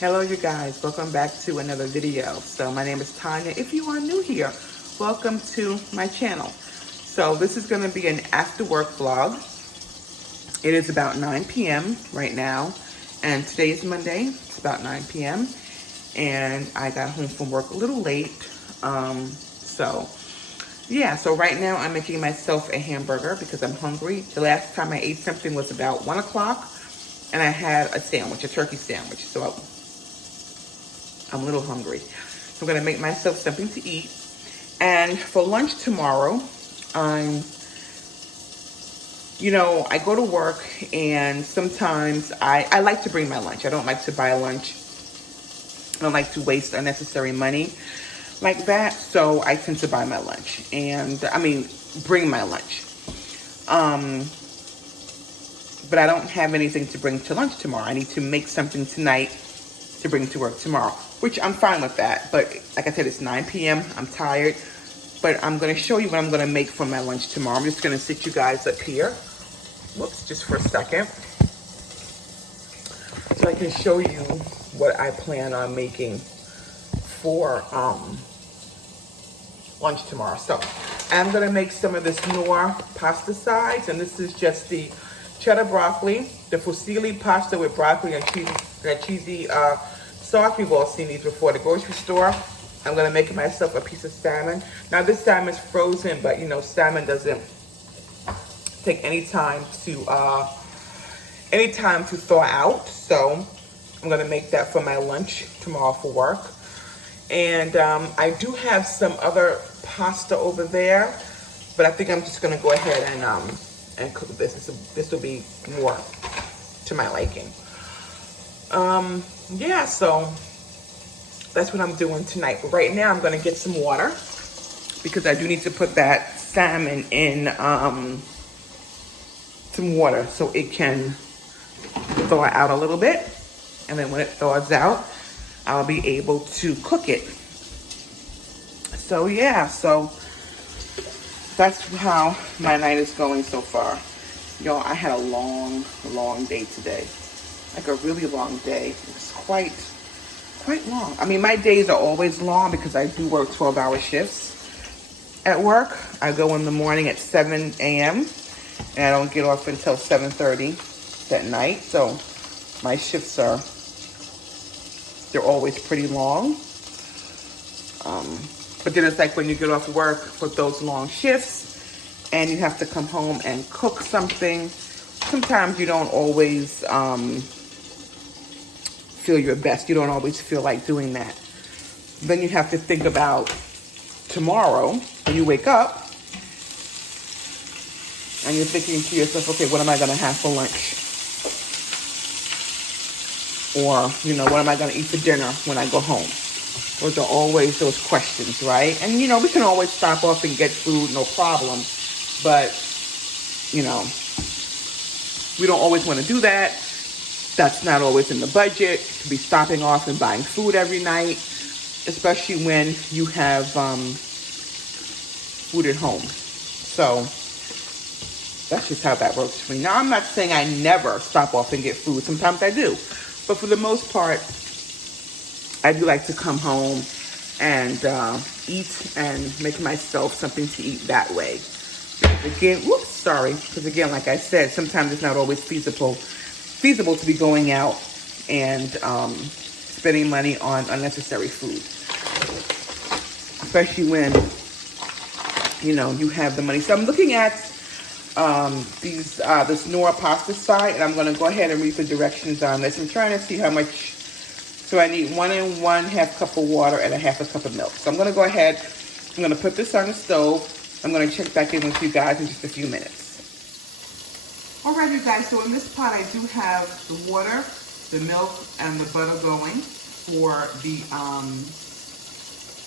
Hello you guys, welcome back to another video. So my name is Tanya. If you are new here, welcome to my channel. So this is going to be an after work vlog. It is about 9 p.m. right now, and today is Monday. It's about 9 p.m. and I got home from work a little late. So right now I'm making myself a hamburger because I'm hungry. The last time I ate something was about 1 o'clock, and I had a sandwich, a turkey sandwich. So I'm a little hungry. So I'm gonna make myself something to eat. And for lunch tomorrow, I go to work, and sometimes I like to bring my lunch. I don't like to buy lunch. I don't like to waste unnecessary money like that. So I tend to buy my lunch, bring my lunch. But I don't have anything to bring to lunch tomorrow. I need to make something tonight to bring to work tomorrow, which I'm fine with that. But like I said, it's 9 p.m. I'm tired, but I'm going to show you what I'm going to make for my lunch tomorrow. I'm just going to sit you guys up here. Whoops, just for a second. So I can show you what I plan on making for lunch tomorrow. So I'm going to make some of this Knorr pasta sides, and this is just the cheddar broccoli, the fusilli pasta with broccoli and cheesy sauce we've all seen these before at the grocery store. I'm gonna make myself a piece of salmon. Now this salmon is frozen, but salmon doesn't take any time to thaw out. So I'm gonna make that for my lunch tomorrow for work. And I do have some other pasta over there, but I think I'm just gonna go ahead and cook this. This will be more to my liking. So that's what I'm doing tonight. But right now I'm gonna get some water because I do need to put that salmon in some water so it can thaw out a little bit. And then when it thaws out, I'll be able to cook it. So that's how my night is going so far. Y'all, I had a long day today. Like a really long day. It was quite long. I mean, my days are always long because I do work 12-hour shifts at work. I go in the morning at 7 a.m. and I don't get off until 7:30 at night. So my shifts they're always pretty long. But then it's like when you get off work for those long shifts and you have to come home and cook something, sometimes you don't always feel your best. You don't always feel like doing that. Then you have to think about tomorrow when you wake up and you're thinking to yourself, okay, what am I going to have for lunch? Or, what am I going to eat for dinner when I go home? Those are always those questions, right? And, we can always stop off and get food, no problem. But, we don't always want to do that. That's not always in the budget to be stopping off and buying food every night, especially when you have food at home. So that's just how that works for me. Now, I'm not saying I never stop off and get food. Sometimes I do. But for the most part, I do like to come home and eat and make myself something to eat that way. Because again, like I said, sometimes it's not always feasible to be going out and spending money on unnecessary food. Especially when, you have the money. So I'm looking at this Knorr pasta side, and I'm going to go ahead and read the directions on this. I'm trying to see how much. So I need 1 1/2 cup of water and 1/2 cup of milk. So I'm going to go ahead. I'm going to put this on the stove. I'm going to check back in with you guys in just a few minutes. All right, you guys. So in this pot, I do have the water, the milk, and the butter going for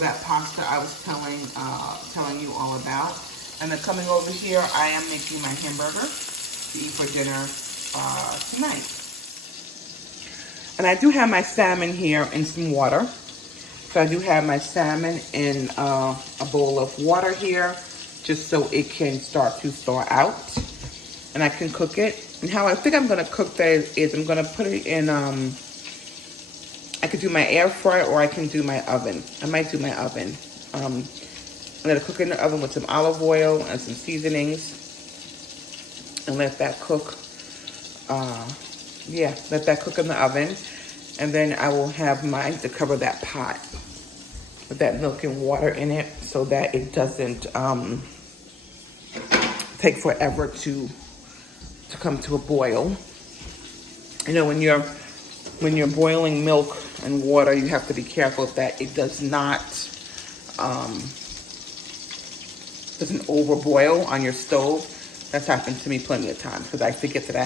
that pasta I was telling you all about. And then coming over here, I am making my hamburger to eat for dinner tonight. And I do have my salmon here in some water. So I do have my salmon in a bowl of water here, just so it can start to thaw out. And I can cook it. And how I think I'm going to cook that is I'm going to put it in I could do my air fryer or I can do my oven. I might do my oven. I'm gonna cook in the oven with some olive oil and some seasonings and let that cook. Let that cook in the oven. And then I will have mine to cover that pot with that milk and water in it so that it doesn't take forever to come to a boil. You know, when you're boiling milk and water, you have to be careful that it does not doesn't overboil on your stove. That's happened to me plenty of times because I forget that I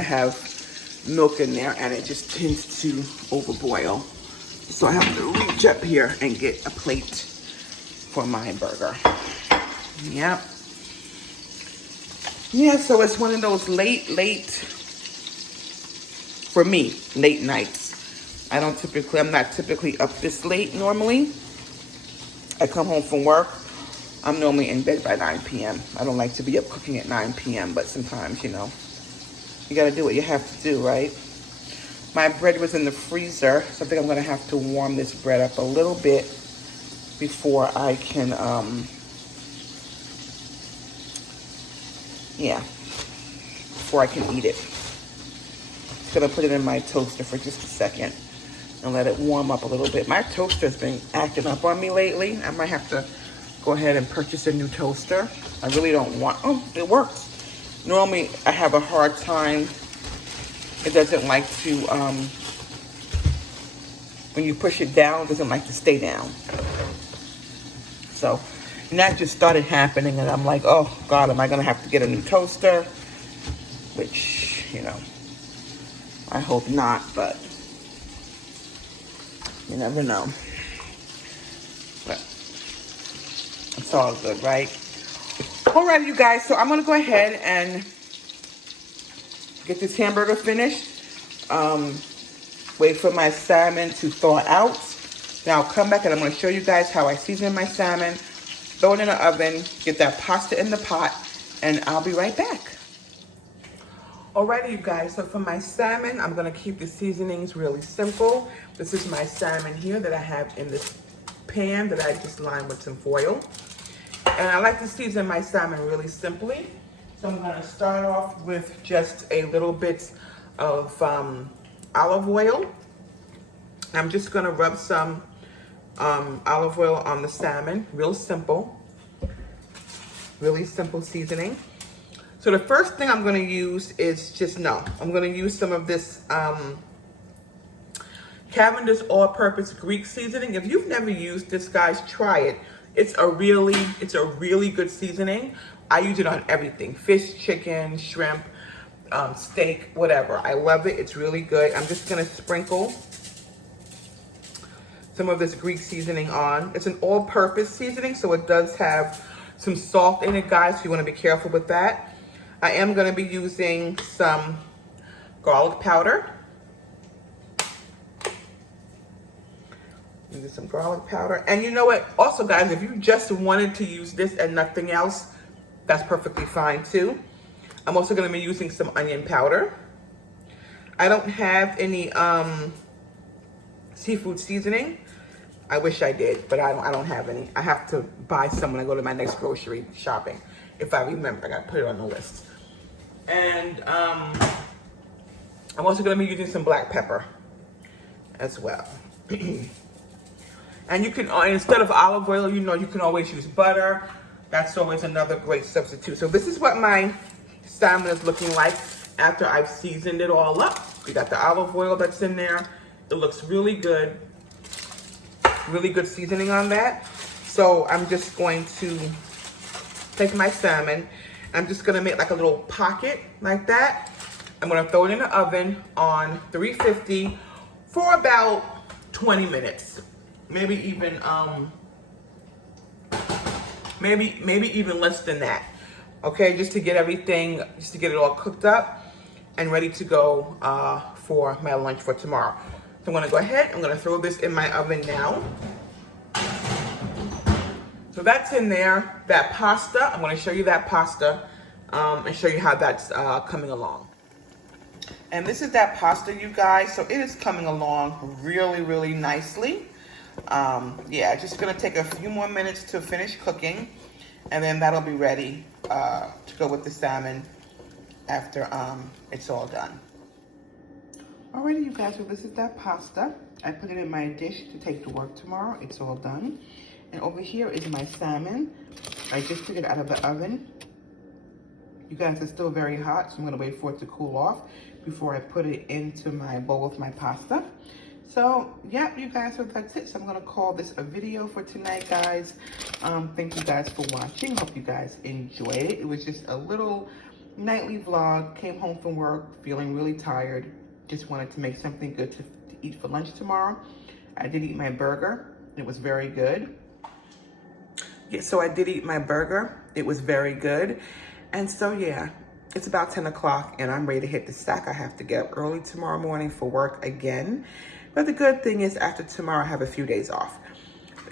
have milk in there and it just tends to overboil. So I have to reach up here and get a plate for my burger. Yep. Yeah, so it's one of those late, for me, late nights. I'm not typically up this late normally. I come home from work. I'm normally in bed by 9 p.m. I don't like to be up cooking at 9 p.m., but sometimes, you know, you gotta do what you have to do, right? My bread was in the freezer, so I think I'm gonna have to warm this bread up a little bit before I can, before I can eat it. Just gonna put it in my toaster for just a second and let it warm up a little bit. My toaster's been acting up on me lately. I might have to go ahead and purchase a new toaster. I really don't want, it works. Normally I have a hard time. It doesn't like to, when you push it down, it doesn't like to stay down. So, and that just started happening and I'm like, oh God, am I gonna have to get a new toaster? Which, you know, I hope not, but you never know. But it's all good, right? Alright, you guys, so I'm gonna go ahead and get this hamburger finished. Wait for my salmon to thaw out. Then I'll come back and I'm gonna show you guys how I season my salmon, throw it in the oven, get that pasta in the pot, and I'll be right back. Alrighty, you guys, so for my salmon, I'm gonna keep the seasonings really simple. This is my salmon here that I have in this pan that I just lined with some foil. And I like to season my salmon really simply. So I'm gonna start off with just a little bit of olive oil. I'm just gonna rub some olive oil on the salmon, real simple, really simple seasoning. So the first thing I'm gonna use is I'm gonna use some of this Cavendish all-purpose Greek seasoning. If you've never used this, guys, try it. It's a really good seasoning. I use it on everything, fish, chicken, shrimp, steak, whatever. I love it, it's really good. I'm just gonna sprinkle some of this Greek seasoning on. It's an all-purpose seasoning, so it does have some salt in it, guys, so you wanna be careful with that. I am gonna be using some garlic powder. Use some garlic powder. And you know what? Also, guys, if you just wanted to use this and nothing else, that's perfectly fine too. I'm also gonna be using some onion powder. I don't have any seafood seasoning. I wish I did, but I don't have any. I have to buy some when I go to my next grocery shopping. If I remember, I gotta put it on the list. And I'm also gonna be using some black pepper as well. And you can, instead of olive oil, you know, you can always use butter. That's always another great substitute. So this is what my salmon is looking like after I've seasoned it all up. We got the olive oil that's in there. It looks really good. Really good seasoning on that. So I'm just going to take my salmon. I'm just gonna make like a little pocket like that. I'm gonna throw it in the oven on 350 for about 20 minutes. Maybe even maybe even less than that. Okay, just to get everything, just to get it all cooked up and ready to go for my lunch for tomorrow. So I'm gonna go ahead, I'm gonna throw this in my oven now. So that's in there, that pasta. I'm gonna show you that pasta and show you how that's coming along. And this is that pasta, you guys. So it is coming along really, really nicely. Yeah, just gonna take a few more minutes to finish cooking, and then that'll be ready to go with the salmon after it's all done. Alrighty, you guys, so this is that pasta. I put it in my dish to take to work tomorrow. It's all done. And over here is my salmon. I just took it out of the oven. You guys, it's still very hot, so I'm gonna wait for it to cool off before I put it into my bowl with my pasta. So, yeah, you guys, so that's it. So I'm gonna call this a video for tonight, guys. Thank you guys for watching. Hope you guys enjoyed it. It was just a little nightly vlog. Came home from work, feeling really tired. Just wanted to make something good to eat for lunch tomorrow. I did eat my burger. It was very good. Yeah, so I did eat my burger. It was very good. And so, yeah, it's about 10 o'clock and I'm ready to hit the sack. I have to get up early tomorrow morning for work again. But the good thing is after tomorrow, I have a few days off.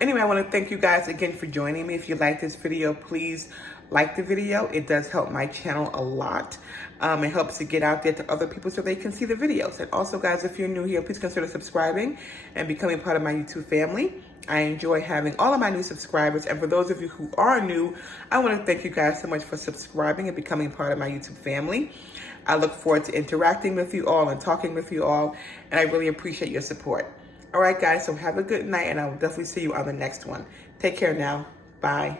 Anyway, I want to thank you guys again for joining me. If you like this video, please like the video. It does help my channel a lot. It helps to get out there to other people so they can see the videos. And also, guys, if you're new here, please consider subscribing and becoming part of my YouTube family. I enjoy having all of my new subscribers. And for those of you who are new, I want to thank you guys so much for subscribing and becoming part of my YouTube family. I look forward to interacting with you all and talking with you all. And I really appreciate your support. All right, guys, so have a good night, and I will definitely see you on the next one. Take care now. Bye.